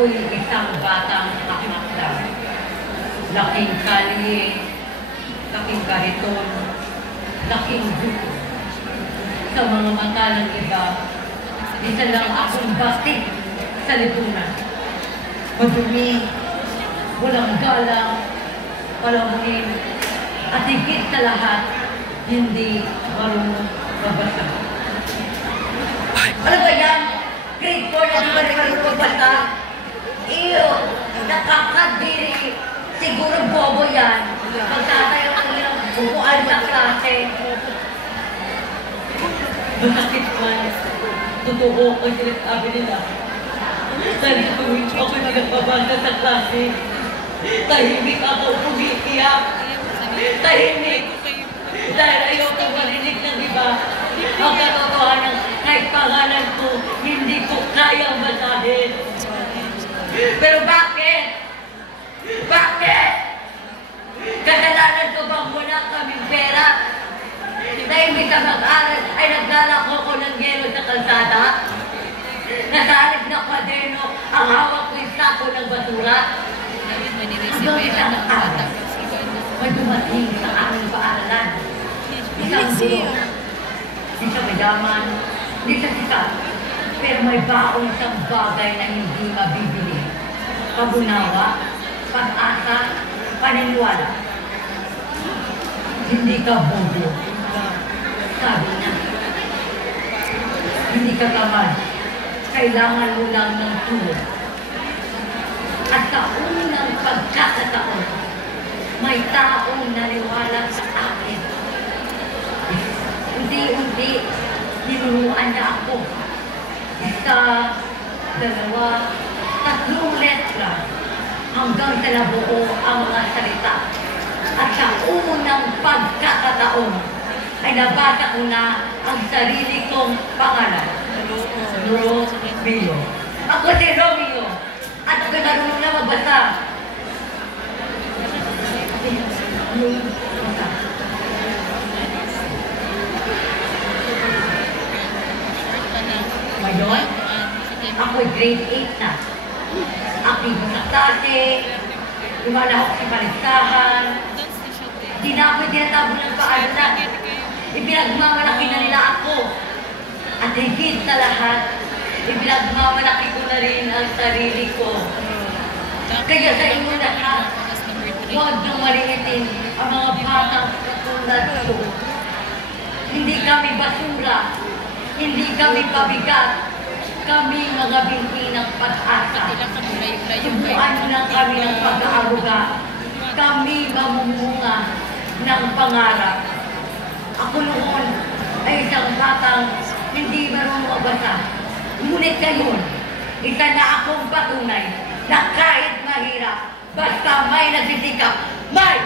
Ako'y isang batang akmakta. Laking kalye, laking kariton, laking buko. Sa mga mata ng iba, isa lang akong batik sa lipunan. Madumi, walang galang, palamunin, at higit sa lahat, hindi marunong magbasa. Ano ba yan? Grade 4 na di ba rin marunong magbasa? Iyo, nakakadiri. Siguro bobo yan. Magtatayo ng ilang upuan sa klase. Masakit man. Totoo ang sinasabi nila. Dahil tuwing ako'y nagpabasa sa klase, tahimik ako umiiyak. Tahimik. Dahil ayoko marinig ng iba. Ang katotohanan, kahit pangalan ko, hindi ko kayang basahin. Pero bakit? Bakit? Kasalanan ko bang wala kaming pera? Na imbis na mag-aral ay naglalako ko ng gelo sa kalsada? Nasalig na kwaderno ang hawak ko yung sako ng basura? Hanggang isang araw, may dumating sa aming paaralan. Isang guro. Hindi siya mayaman, hindi siya sikat, pero may baong isang bagay na hindi mabibili. Pagunawa, pag-asa, paniniwala. Hindi ka bobo. Sabi niya, hindi ka tamad. Kailangan mo lang ng tulong. At sa unang pagkakataon, may taong naniwala sa akin. Unti-unti, ninuruan niya ako. Isa, dalawa, 3 letra hanggang sa nabuo ang mga salita. At sa unang pagkakataon ay nabasa ko na ang sarili kong pangalan. Romeo. Ako si Romeo. At ako'y marunong na magbasa. Ngayon, ako'y grade 8 na. Aktibo sa klase, lumalahok sa palistahan. Di na ako'y tinatabo ng paaralan. Ipinagmamalaki na nila ako. At higit sa lahat, ipinagmamalaki ko na rin ang sarili ko. Kaya sa inyo lahat, huwag nang maliitin ang mga batang katulad ko. Hindi kami basura. Hindi kami pabigat. Kami mga binti ng pag-asa. Subuan lang kami ng pag-aaruga. Kami mamumunga ng pangarap. Ako noon ay isang batang hindi marunong magbasa. Ngunit ngayon, isa na akong patunay na kahit mahirap, basta may nagsisikap, may